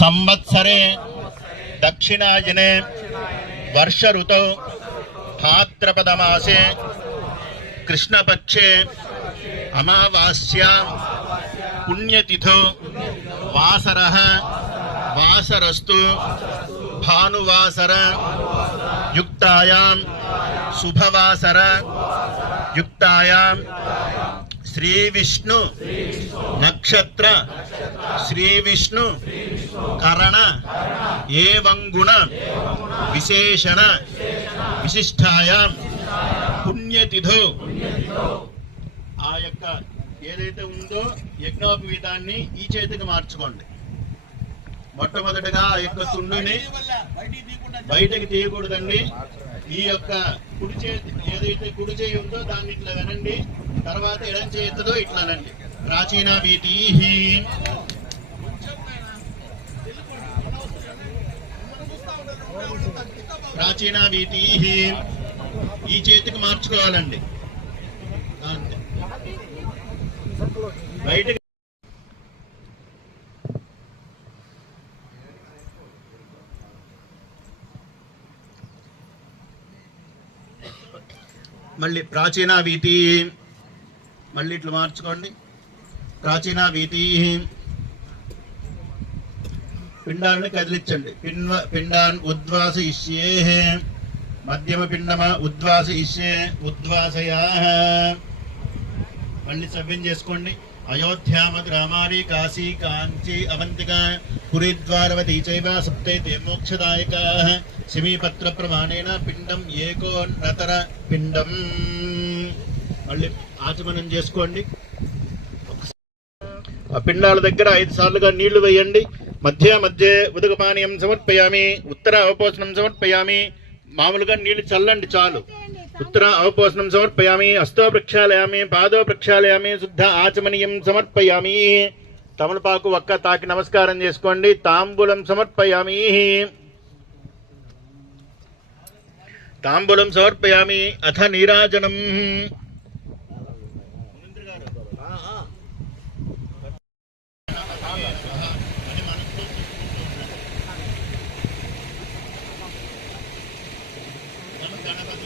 సంవత్సరే దక్షిణాయనే వర్ష ఋతౌ భాద్రపదమాసే కృష్ణపక్షే అమావాస్య పుణ్యతిథౌ వాసర వాసరస్తు భానువాసర యుక్తాయాం శుభవాసర యుక్తాయాం శ్రీ విష్ణు నక్షత్ర శ్రీ విష్ణు కరణ ఏవంగుణ విశేషణ విశిష్టాయాం పుణ్యతిథో. ఆ యొక్క ఏదైతే ఉందో యజ్ఞోపవీతాన్ని ఈ చేతికి మార్చుకోండి. మొట్టమొదటిగా ఆ యొక్క తుండుని బయటకి తీయకూడదండి. ఈ యొక్క కుడి చేతి ఏదైతే కుడి చేయి ఉందో దాన్ని ఇట్లా వినండి. తర్వాత ఎడం చేతితో ఇట్లానండి ప్రాచీన వీటి ప్రాచీన వీటి ఈ చేతికి మార్చుకోవాలండి. బయటకి మళ్ళీ ప్రాచీన వీతి. మళ్ళీ ఇట్లా మార్చుకోండి. ప్రాచీన వీతి. పిండాలను కదిలించండి. పిండ పిండాన్ ఉద్వాస ఇష్యే. మధ్యమ పిండమ ఉద్వాస ఇష్యే. ఉద్వాసయా. మళ్ళీ సవ్యం చేసుకోండి. అయోధ్యామ రామారి కాశీ కాంచీ అవంతిక పురిద్వారవతి చైవ సప్తైతే మోక్షదాయక శమీపత్ర ప్రమాణేన పిండం ఏకో నతర పిండం మళ్ళీ ఆచమనం చేసుకోండి. ఆ పిండాల దగ్గర ఐదు సార్లుగా నీళ్ళు వేయండి. మధ్య మధ్య ఉదకపానీయం సమర్పయామి ఉత్తర అవపోషణం సమర్పయామి. మామూలుగా నీళ్ళు చల్లండి చాలు. ఉత్తర అవపోసనం సమర్పయామి హస్తో ప్రక్షాళయామి పాదో ప్రక్షాళయామి శుద్ధ ఆచమనీయం సమర్పయామి తమలపాకు ఒక్క తాకి నమస్కారం చేసుకోండి తాంబూలం సమర్పయామి। తాంబూలం సమర్పయామి అథ నీరాజనం। గణపతి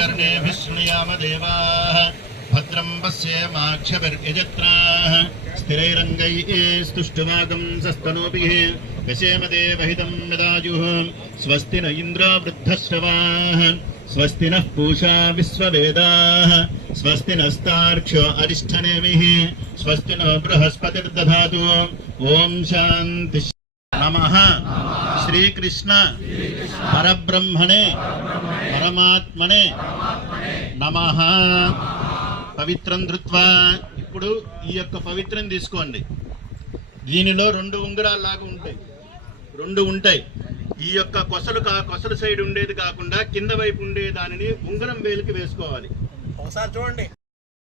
कर्णेभिः शृणुयाम देवाः भद्रम् पश्येमाक्षभिर्यजत्राः स्थिरैरङ्गैः स्तुष्टुवागम् सस्तनोभिः यशेम देवहितम् ददायुः स्वस्ति न इन्द्रो वृद्धश्रवाः, स्वस्ति नः पूषा विश्ववेदाः। स्वस्ति नस्तार्क्ष्यो अरिष्ठनेमिः स्वस्ति नो बृहस्पतिर्दधातु। ॐ शान्तिः। नमः। శ్రీకృష్ణ పరబ్రహ్మణే పరమాత్మనే నమ. పవిత్రం ధృత్వా. ఇప్పుడు ఈ యొక్క పవిత్రం తీసుకోండి. దీనిలో రెండు ఉంగరాలు లాగా ఉంటాయి. రెండు ఉంటాయి. ఈ యొక్క కొసలు కా కొసలు సైడ్ ఉండేది కాకుండా కింద వైపు ఉండే దానిని ఉంగరం వేలికి వేసుకోవాలి. ఒకసారి చూడండి.